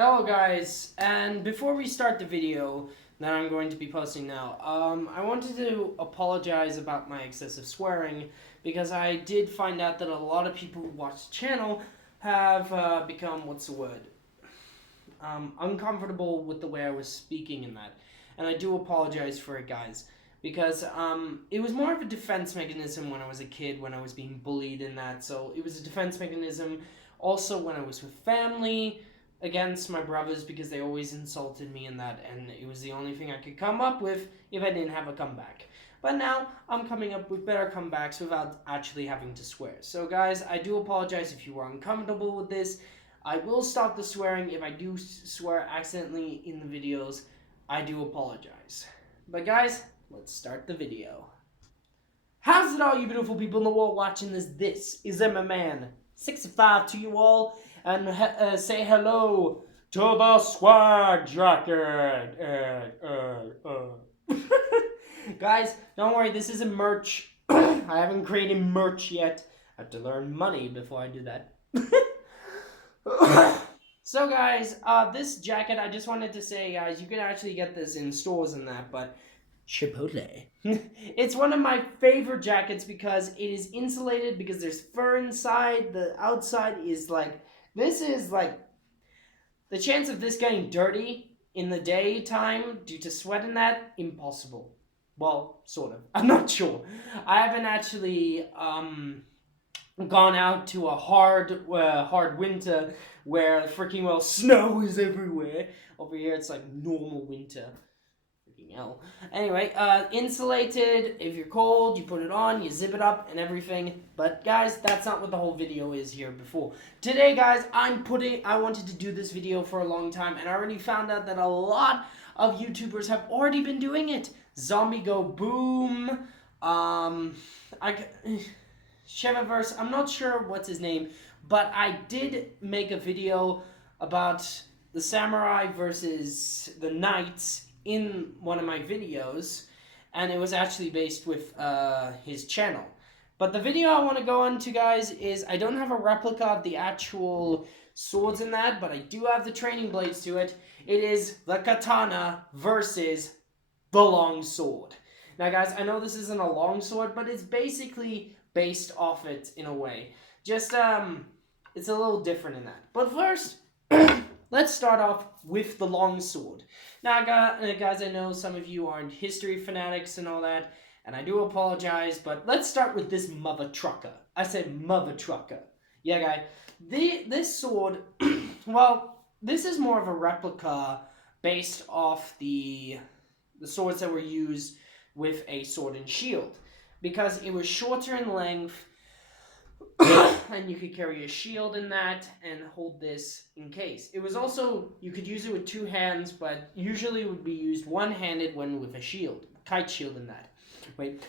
Hello guys, and before we start the video that I'm going to be posting now, I wanted to apologize about my excessive swearing because I did find out that a lot of people who watch the channel have become, uncomfortable with the way I was speaking in that. And I do apologize for it, guys, because it was more of a defense mechanism when I was a kid, when I was being bullied in that. So it was a defense mechanism also when I was with family against my brothers because they always insulted me in that, and it was the only thing I could come up with if I didn't have a comeback. But now I'm coming up with better comebacks without actually having to swear. So guys, I do apologize if you were uncomfortable with this. I will stop the swearing if I do swear accidentally in the videos. I do apologize. But guys, let's start the video. How's it all, you beautiful people in the world watching this? This is Emma Man 65 to you all, and say hello to the swag jacket. Guys, don't worry, this isn't merch. I haven't created merch yet. I have to learn money before I do that. So guys, this jacket, I just wanted to say, guys, you can actually get this in stores and that, but Chipotle. It's one of my favorite jackets because it is insulated, because there's fur inside. The outside is like, this is like, the chance of this getting dirty in the daytime due to sweat and that, impossible. Well, sort of. I'm not sure. I haven't actually gone out to a hard winter where freaking well snow is everywhere. Over here it's like normal winter. Freaking hell. Anyway, insulated. If you're cold, you put it on, you zip it up and everything. But guys, that's not what the whole video is here before. Today, guys, I wanted to do this video for a long time, and I already found out that a lot of YouTubers have already been doing it. Zombie Go Boom. Chevaverse, I'm not sure what's his name, but I did make a video about the samurai versus the knights in one of my videos, and it was actually based with his channel. But the video I want to go into, guys, is I don't have a replica of the actual swords in that, but I do have the training blades to it. It is the katana versus the long sword. Now, guys, I know this isn't a long sword, but it's basically based off it in a way. Just, it's a little different in that. But first, let's start off with the long sword. Now, guys, I know some of you aren't history fanatics and all that, and I do apologize, but let's start with this mother trucker. I said mother trucker. Yeah, guy. This sword, well, this is more of a replica based off the swords that were used with a sword and shield, because it was shorter in length, and you could carry a shield in that and hold this in case. It was also, you could use it with two hands, but usually it would be used one-handed when with a shield, kite shield in that. Wait.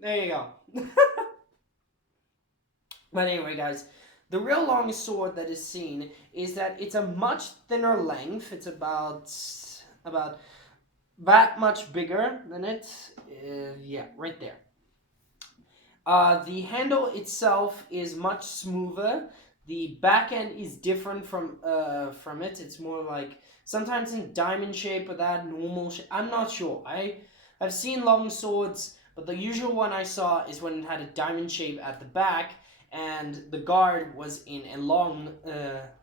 There you go. But anyway, guys, the real long sword that is seen is that it's a much thinner length. It's about that much bigger than it. Yeah, right there. The handle itself is much smoother. The back end is different from it. It's more like sometimes in diamond shape or that normal shape. I'm not sure. I've seen long swords, but the usual one I saw is when it had a diamond shape at the back, and the guard was in a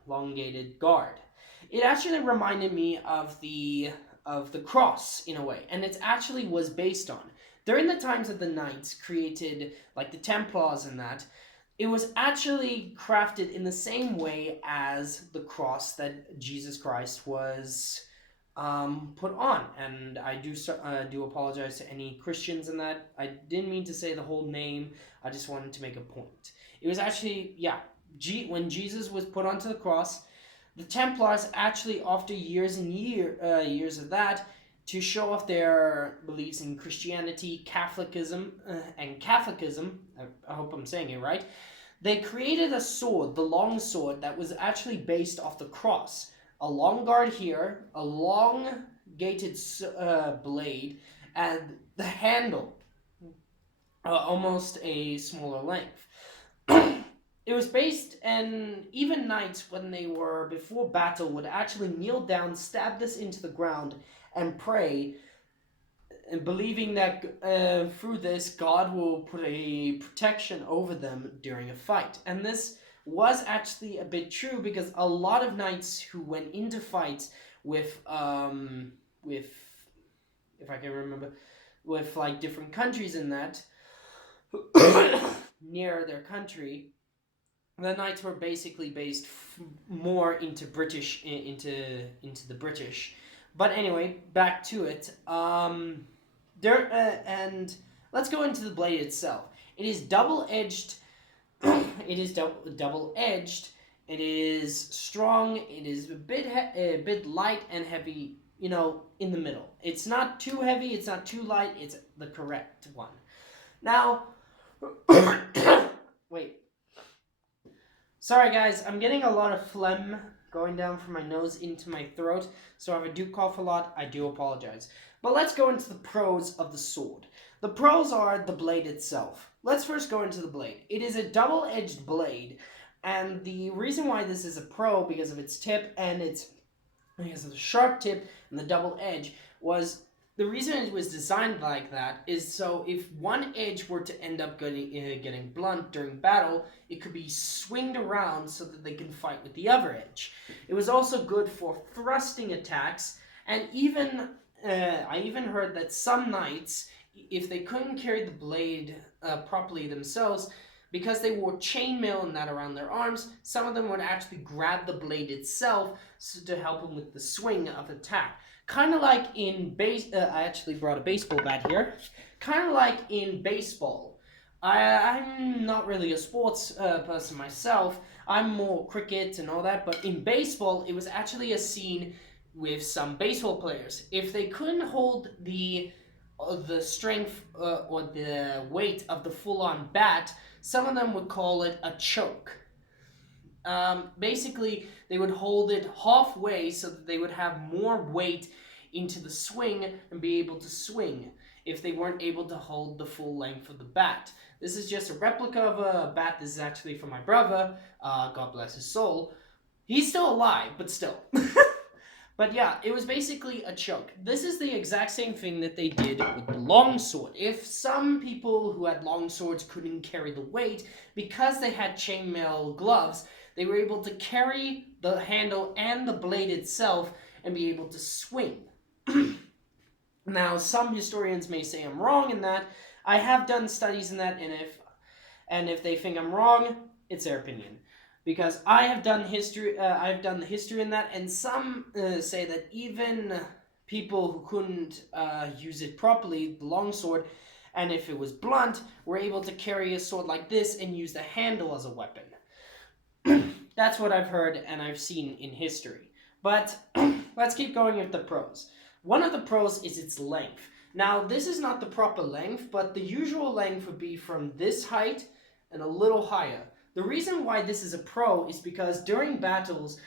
elongated guard. It actually reminded me of the cross in a way, and it actually was based on. During the times that the knights created, like the Templars and that, it was actually crafted in the same way as the cross that Jesus Christ was put on. And I do apologize to any Christians in that. I didn't mean to say the whole name. I just wanted to make a point. It was actually, yeah, when Jesus was put onto the cross, the Templars actually, after years and years of that, to show off their beliefs in Christianity, Catholicism, I hope I'm saying it right, they created a sword, the long sword, that was actually based off the cross. A long guard here, a long gated blade, and the handle, almost a smaller length. It was based, and even knights, when they were before battle, would actually kneel down, stab this into the ground, and pray, and believing that through this, God will put a protection over them during a fight. And this was actually a bit true, because a lot of knights who went into fights with, if I can remember, with like different countries in that near their country, the knights were basically based more into into the British. But anyway, back to it. There and let's go into the blade itself. It is double edged. It is double edged. It is strong. It is a bit light and heavy. You know, in the middle. It's not too heavy. It's not too light. It's the correct one. Now, wait. Sorry, guys. I'm getting a lot of phlegm going down from my nose into my throat. So if I do cough a lot, I do apologize. But let's go into the pros of the sword. The pros are the blade itself. Let's first go into the blade. It is a double-edged blade, and the reason why this is a pro, because of its tip and because of the sharp tip and the double edge, was the reason it was designed like that is so if one edge were to end up getting blunt during battle, it could be swinged around so that they can fight with the other edge. It was also good for thrusting attacks, and even I even heard that some knights, if they couldn't carry the blade properly themselves, because they wore chainmail and that around their arms, some of them would actually grab the blade itself to help them with the swing of attack. Kind of like in I actually brought a baseball bat here. Kind of like in baseball. I'm not really a sports person myself. I'm more cricket and all that. But in baseball, it was actually a scene with some baseball players. If they couldn't hold the strength or the weight of the full-on bat, some of them would call it a choke. Basically, they would hold it halfway so that they would have more weight into the swing and be able to swing if they weren't able to hold the full length of the bat. This is just a replica of a bat. This is actually from my brother. God bless his soul. He's still alive, but still. But yeah, it was basically a choke. This is the exact same thing that they did with the longsword. If some people who had long swords couldn't carry the weight, because they had chainmail gloves, they were able to carry the handle and the blade itself and be able to swing. Now, some historians may say I'm wrong in that. I have done studies in that, and if they think I'm wrong, it's their opinion. Because I have done history, I've done the history in that, and some say that even people who couldn't use it properly, the longsword, and if it was blunt, were able to carry a sword like this and use the handle as a weapon. That's what I've heard and I've seen in history. But let's keep going with the pros. One of the pros is its length. Now, this is not the proper length, but the usual length would be from this height and a little higher. The reason why this is a pro is because during battles,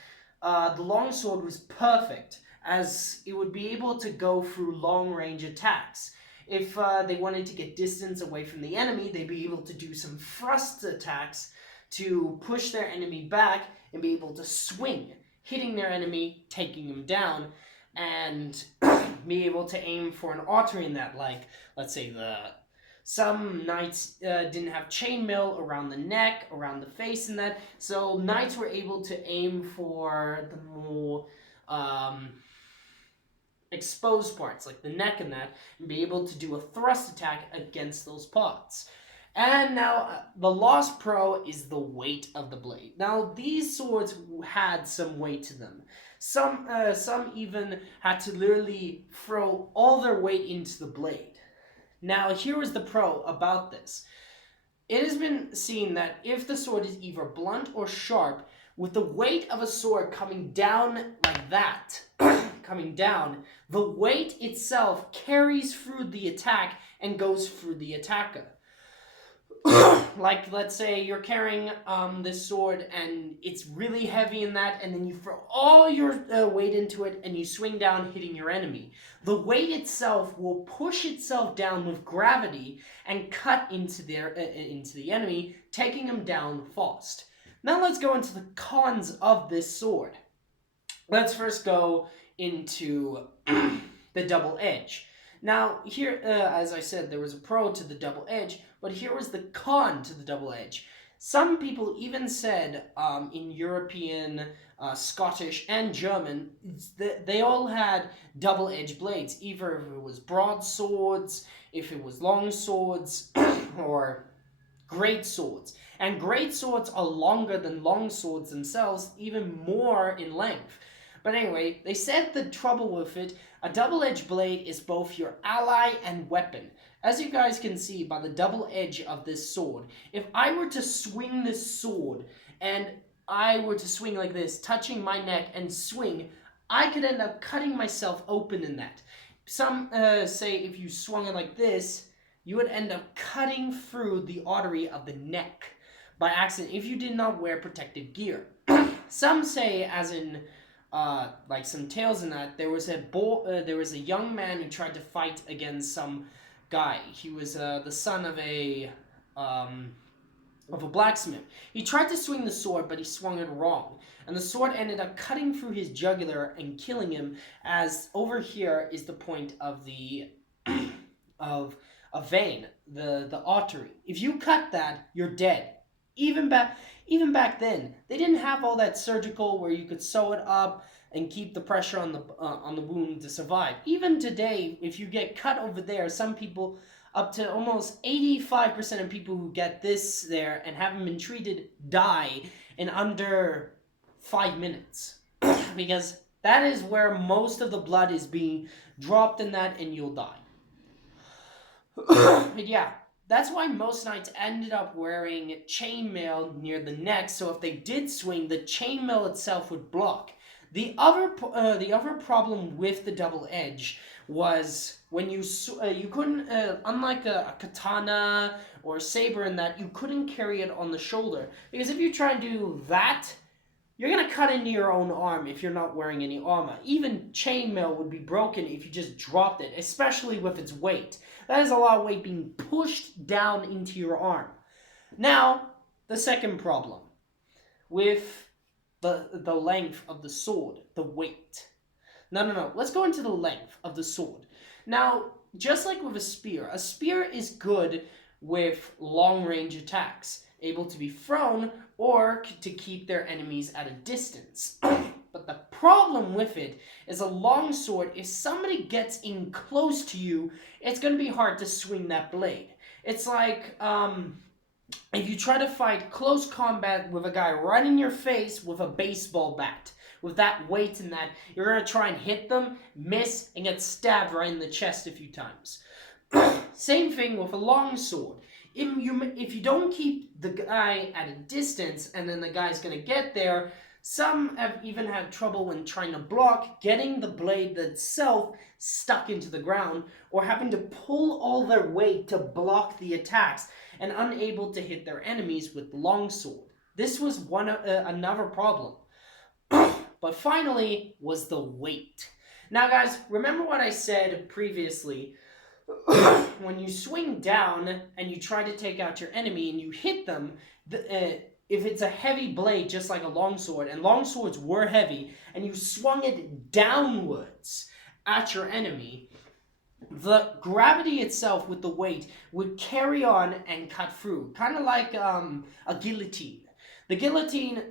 the longsword was perfect, as it would be able to go through long-range attacks. If they wanted to get distance away from the enemy, they'd be able to do some thrust attacks to push their enemy back and be able to swing, hitting their enemy, taking him down, and be able to aim for an artery in that, like, let's say some knights didn't have chainmail around the neck, around the face and that, so knights were able to aim for the more exposed parts, like the neck and that, and be able to do a thrust attack against those parts. And now, the lost pro is the weight of the blade. Now, these swords had some weight to them. Some even had to literally throw all their weight into the blade. Now, here is the pro about this. It has been seen that if the sword is either blunt or sharp, with the weight of a sword coming down like that, coming down, the weight itself carries through the attack and goes through the attacker. Like, let's say you're carrying this sword and it's really heavy in that, and then you throw all your weight into it and you swing down, hitting your enemy. The weight itself will push itself down with gravity and cut into the enemy, taking him down fast. Now let's go into the cons of this sword. Let's first go into the double edge. Now, here, as I said, there was a pro to the double edge, but here was the con to the double edge. Some people even said in European, Scottish, and German, they all had double edge blades, either if it was broadswords, if it was long swords, or great swords. And great swords are longer than long swords themselves, even more in length. But anyway, they said the trouble with it, a double-edged blade is both your ally and weapon. As you guys can see by the double edge of this sword, if I were to swing this sword and I were to swing like this, touching my neck and swing, I could end up cutting myself open in that. Some say if you swung it like this, you would end up cutting through the artery of the neck by accident if you did not wear protective gear. Some say, as in like some tales in that, there was a young man who tried to fight against some guy. He was the son of a blacksmith. He tried to swing the sword, but he swung it wrong, and the sword ended up cutting through his jugular and killing him. As over here is the point of the of a vein, the artery. If you cut that, you're dead. Even back then, they didn't have all that surgical where you could sew it up and keep the pressure on the wound to survive. Even today, if you get cut over there, some people, up to almost 85% of people who get this there and haven't been treated, die in under 5 minutes. Because that is where most of the blood is being dropped in that, and you'll die. But yeah, that's why most knights ended up wearing chainmail near the neck, so if they did swing, the chainmail itself would block. The other problem with the double edge was when you couldn't, unlike a katana or a saber in that, you couldn't carry it on the shoulder. Because if you try and do that, you're going to cut into your own arm if you're not wearing any armor. Even chainmail would be broken if you just dropped it, especially with its weight. That is a lot of weight being pushed down into your arm. Now, the second problem with the length of the sword, the weight. No. Let's go into the length of the sword. Now, just like with a spear is good with long-range attacks, able to be thrown or to keep their enemies at a distance. But the problem with it is a long sword, if somebody gets in close to you, it's going to be hard to swing that blade. It's like if you try to fight close combat with a guy right in your face with a baseball bat. With that weight in that, you're going to try and hit them, miss, and get stabbed right in the chest a few times. Same thing with a long sword. If you don't keep the guy at a distance and then the guy's going to get there, some have even had trouble when trying to block, getting the blade itself stuck into the ground, or having to pull all their weight to block the attacks and unable to hit their enemies with the longsword. This was another problem. But finally was the weight. Now guys, remember what I said previously. When you swing down and you try to take out your enemy and you hit them, if it's a heavy blade just like a longsword, and longswords were heavy, and you swung it downwards at your enemy, the gravity itself with the weight would carry on and cut through. Kind of like a guillotine. The guillotine,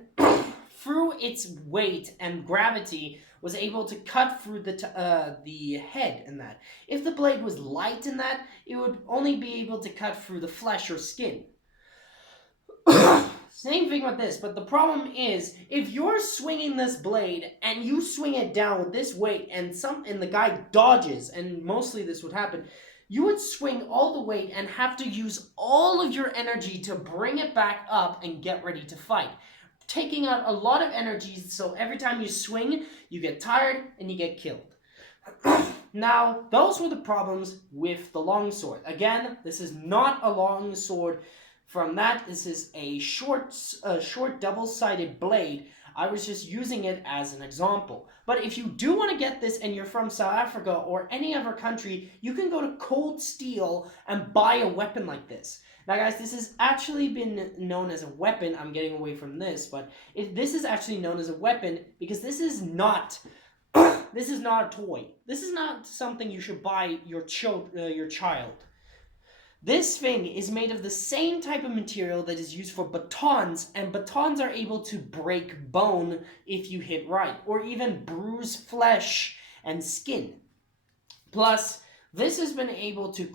through its weight and gravity, was able to cut through the head in that. If the blade was light in that, it would only be able to cut through the flesh or skin. Same thing with this, but the problem is, if you're swinging this blade and you swing it down with this weight and the guy dodges, and mostly this would happen, you would swing all the weight and have to use all of your energy to bring it back up and get ready to fight, taking out a lot of energy, so every time you swing, you get tired and you get killed. Now, those were the problems with the longsword. Again, this is not a longsword From that, this is a short double-sided blade. I was just using it as an example. But if you do want to get this and you're from South Africa or any other country, you can go to Cold Steel and buy a weapon like this. Now, guys, this has actually been known as a weapon. I'm getting away from this, but this is actually known as a weapon because this is not this is not a toy. This is not something you should buy your child. This thing is made of the same type of material that is used for batons, and batons are able to break bone if you hit right, or even bruise flesh and skin. Plus, this has been able to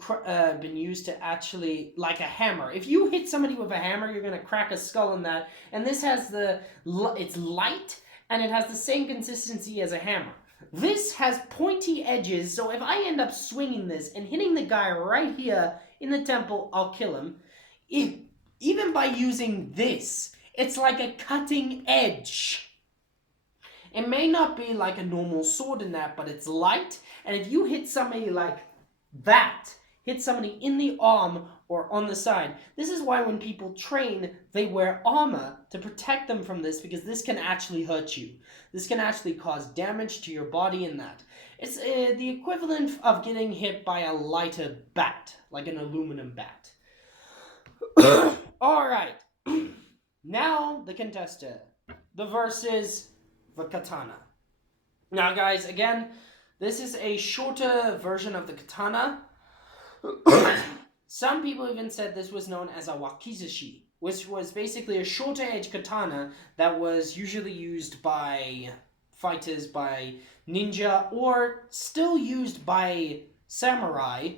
been used to actually, like a hammer. If you hit somebody with a hammer, you're gonna crack a skull in that. And this has it's light and it has the same consistency as a hammer. This has pointy edges, so if I end up swinging this and hitting the guy right here in the temple, I'll kill him. Even by using this, it's like a cutting edge. It may not be like a normal sword in that, but it's light, and if you hit somebody like that, hit somebody in the arm or on the side, this is why when people train, they wear armor to protect them from this, because this can actually hurt you. This can actually cause damage to your body in that. It's the equivalent of getting hit by a lighter bat, like an aluminum bat. Alright, now the contester, the versus the katana. Now guys, again, this is a shorter version of the katana. Some people even said this was known as a wakizashi, which was basically a shorter edge katana that was usually used by fighters, by ninja, or still used by samurai,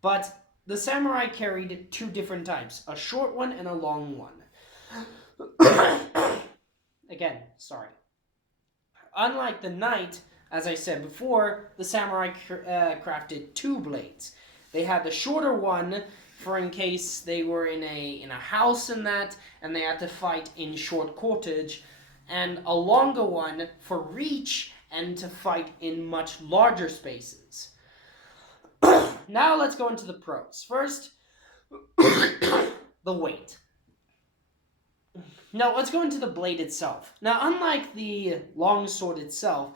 but the samurai carried two different types, a short one and a long one. Again, sorry. Unlike the knight, as I said before, the samurai crafted two blades. They had the shorter one for in case they were in a house and that, and they had to fight in short quarters, and a longer one for reach and to fight in much larger spaces. Now let's go into the pros. First, the weight. Now let's go into the blade itself. Now, unlike the longsword itself,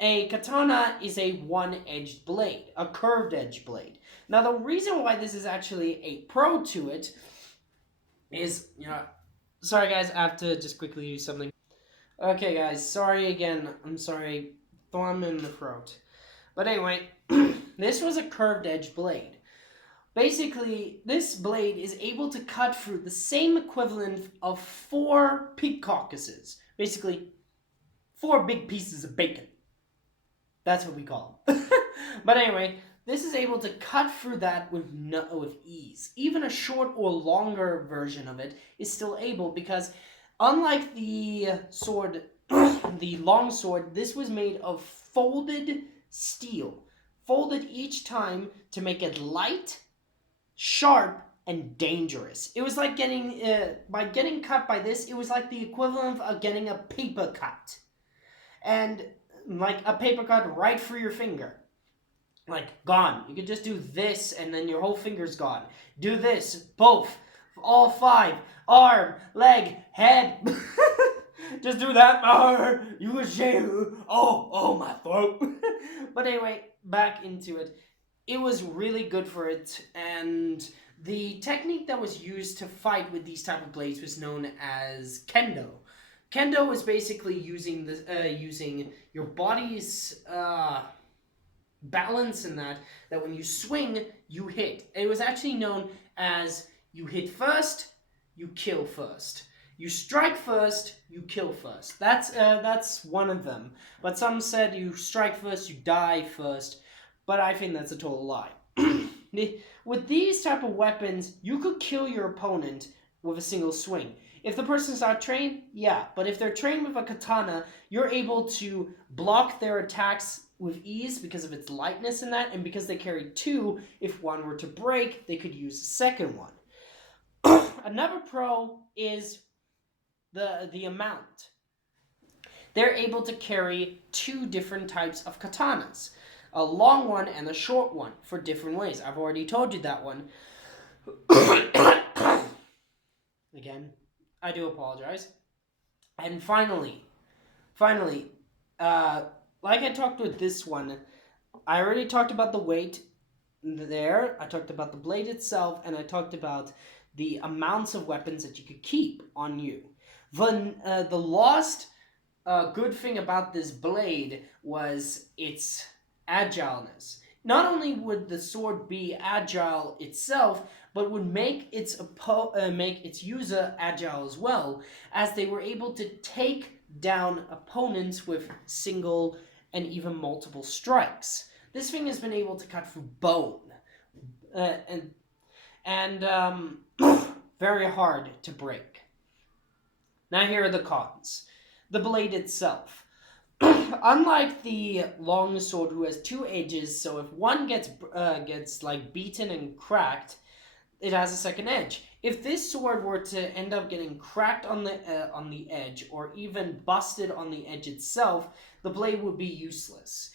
a katana is a one-edged blade, a curved edge blade. Now, the reason why this is actually a pro to it is, sorry guys, I have to just quickly use something. Okay guys, sorry again, I'm sorry, thumb in the throat. But anyway, this was a curved edge blade. Basically, this blade is able to cut through the same equivalent of 4 pig carcasses. Basically, 4 big pieces of bacon. That's what we call them. But anyway, this is able to cut through that with ease. Even a short or longer version of it is still able, because unlike the sword, the long sword, this was made of folded steel. Folded each time to make it light, sharp, and dangerous. It was like by getting cut by this, it was like the equivalent of getting a paper cut. And like a paper cut right through your finger. Like, gone. You could just do this and then your whole finger's gone. Do this, both, all 5, arm, leg, head. Just do that, you could shave. Oh, my throat. But anyway, back into it. It was really good for it, and the technique that was used to fight with these type of blades was known as kendo. Kendo is basically using using your body's balance in that when you swing, you hit. It was actually known as you hit first, you kill first. You strike first, you kill first. That's one of them. But some said you strike first, you die first. But I think that's a total lie. With these type of weapons, you could kill your opponent with a single swing. If the person's not trained, yeah. But if they're trained with a katana, you're able to block their attacks with ease because of its lightness in that, and because they carry 2, if one were to break, they could use the second one. Another pro is the amount. They're able to carry 2 different types of katanas. A long one and a short one for different ways. I've already told you that one. Again, I do apologize. And finally, uh, like I talked with this one, I already talked about the weight there. I talked about the blade itself, and I talked about the amounts of weapons that you could keep on you. The last good thing about this blade was its agileness. Not only would the sword be agile itself, but would make make its user agile as well, as they were able to take down opponents with single and even multiple strikes. This thing has been able to cut through bone, uh, and and very hard to break. Now here are the cons. The blade itself. Unlike the long sword, who has two edges, so if one gets like beaten and cracked, it has a second edge. If this sword were to end up getting cracked on the edge, or even busted on the edge itself, the blade would be useless.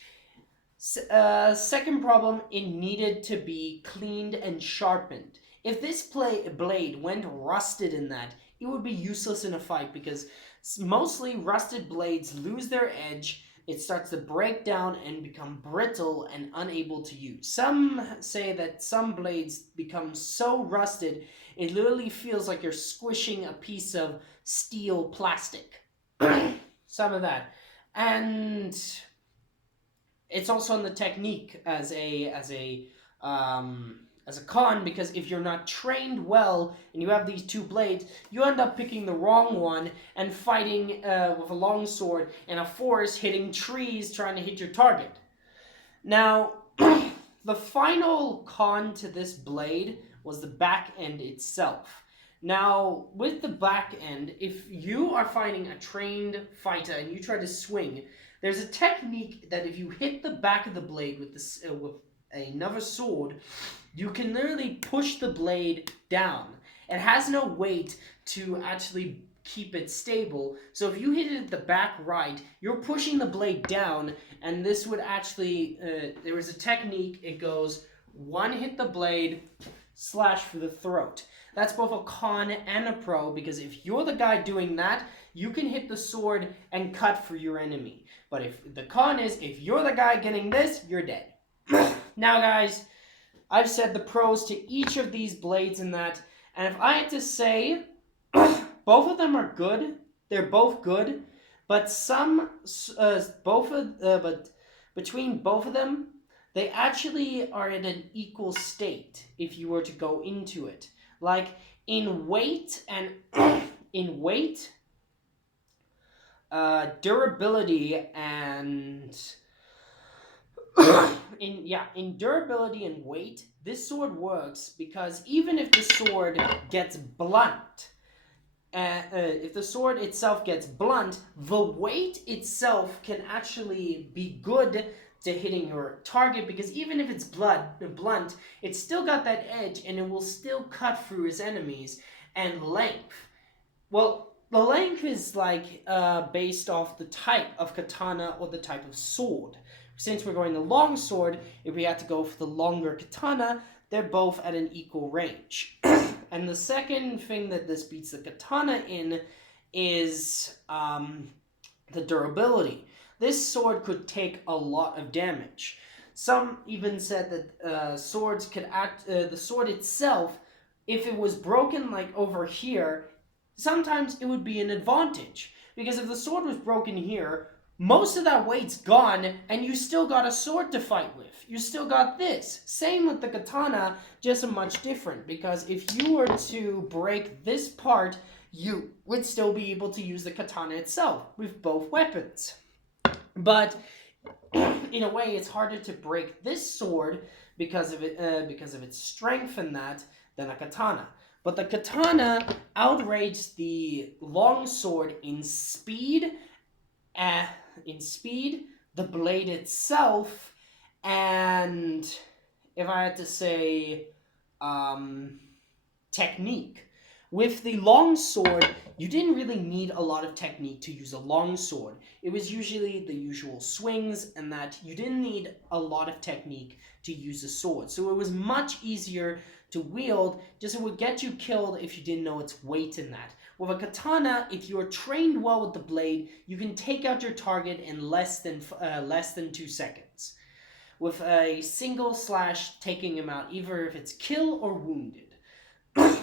Second problem, it needed to be cleaned and sharpened. If this blade went rusted in that, it would be useless in a fight because mostly rusted blades lose their edge. It starts to break down and become brittle and unable to use. Some say that some blades become so rusted, it literally feels like you're squishing a piece of steel plastic. Some of that. And it's also in the technique as a con, because if you're not trained well and you have these two blades, you end up picking the wrong one and fighting with a long sword in a forest, hitting trees, trying to hit your target. Now, the final con to this blade was the back end itself. Now, with the back end, if you are fighting a trained fighter and you try to swing, there's a technique that if you hit the back of the blade with another sword, you can literally push the blade down. It has no weight to actually keep it stable. So if you hit it at the back right, you're pushing the blade down, and this would actually, there is a technique, it goes one hit the blade, slash for the throat. That's both a con and a pro, because if you're the guy doing that, you can hit the sword and cut for your enemy. But if the con is, if you're the guy getting this, you're dead. Now guys, I've said the pros to each of these blades in that, and if I had to say, both of them are good. They're both good, but but between both of them, they actually are in an equal state if you were to go into it. Like in weight and in weight, durability and in durability and weight, this sword works because even if the sword gets blunt, if the sword itself gets blunt, the weight itself can actually be good to hitting your target, because even if it's blunt, it's still got that edge and it will still cut through his enemies. And length. Well, the length is like based off the type of katana or the type of sword. Since we're going the long sword, if we had to go for the longer katana, they're both at an equal range. And the second thing that this beats the katana in is the durability. This sword could take a lot of damage. Some even said that swords could the sword itself, if it was broken like over here, sometimes it would be an advantage. Because if the sword was broken here, most of that weight's gone, and you still got a sword to fight with. You still got this. Same with the katana, just much different, because if you were to break this part, you would still be able to use the katana itself with both weapons. But in a way, it's harder to break this sword because of its strength and that than a katana. But the katana outrages the long sword in speed, the blade itself, and if I had to say, technique. With the long sword, you didn't really need a lot of technique to use a long sword. It was usually the usual swings, and that you didn't need a lot of technique to use a sword. So it was much easier to wield, just it would get you killed if you didn't know its weight in that. With a katana, if you're trained well with the blade, you can take out your target in less than 2 seconds. With a single slash taking him out, either if it's kill or wounded.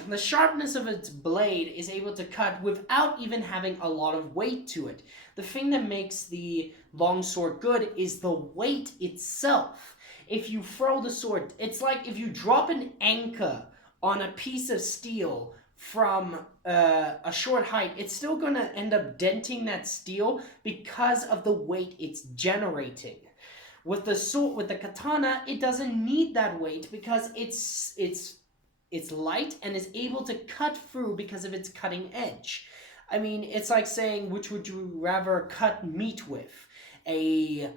The sharpness of its blade is able to cut without even having a lot of weight to it. The thing that makes the longsword good is the weight itself. If you throw the sword, it's like if you drop an anchor on a piece of steel from a short height, it's still going to end up denting that steel because of the weight it's generating. With the sword, with the katana, it doesn't need that weight because it's light and is able to cut through because of its cutting edge. I mean, it's like saying, which would you rather cut meat with? A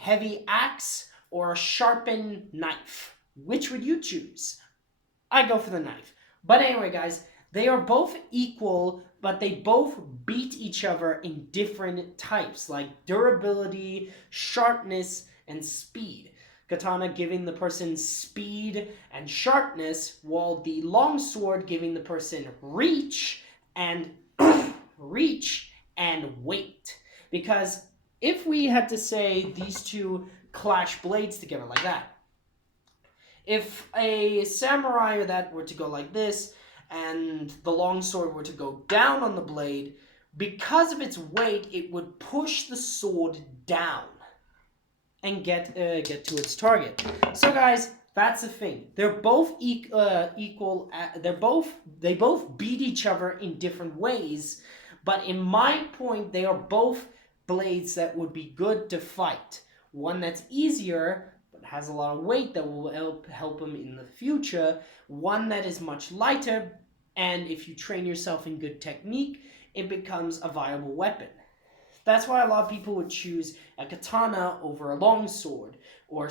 heavy axe or a sharpened knife? Which would you choose? I go for the knife. But anyway, guys, they are both equal, but they both beat each other in different types, like durability, sharpness, and speed. Katana giving the person speed and sharpness, while the longsword giving the person reach and weight. Because if we had to say these two clash blades together like that, if a samurai that were to go like this and the longsword were to go down on the blade, because of its weight, it would push the sword down and get to its target. So guys, that's the thing. They're both equal. They both beat each other in different ways, but in my point, they are both blades that would be good to fight. One that's easier but has a lot of weight that will help them in the future. One that is much lighter, and if you train yourself in good technique, it becomes a viable weapon. That's why a lot of people would choose a katana over a longsword, or a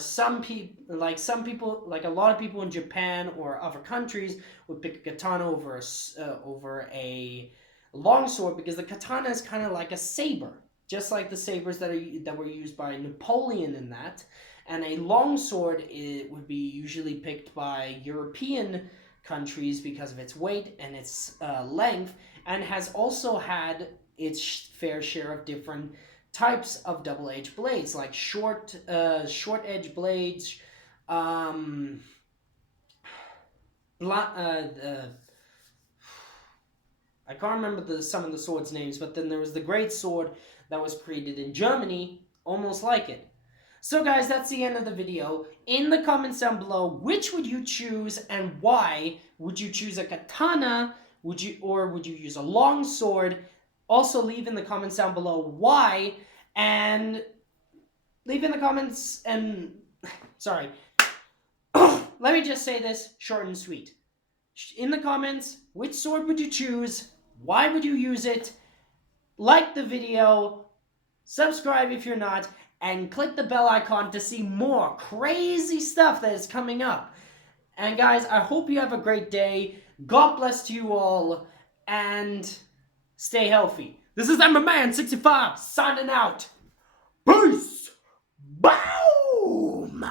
lot of people in Japan or other countries would pick a katana over a longsword, because the katana is kind of like a saber, just like the sabers that were used by Napoleon in that. And a longsword would be usually picked by European countries because of its weight and its length, and has also had its fair share of different types of double-edged blades, like short edge blades, I can't remember some of the swords' names, but then there was the great sword that was created in Germany, almost like it. So guys, that's the end of the video. In the comments down below, which would you choose and why? Would you choose a katana? Would you use a long sword? Also leave in the comments down below why, and leave in the comments and sorry. Let me just say this short and sweet. In the comments, which sword would you choose? Why would you use it? Like the video, subscribe if you're not, and click the bell icon to see more crazy stuff that is coming up. And guys, I hope you have a great day. God bless to you all, and stay healthy. This is MMA65 signing out. Peace! Boom!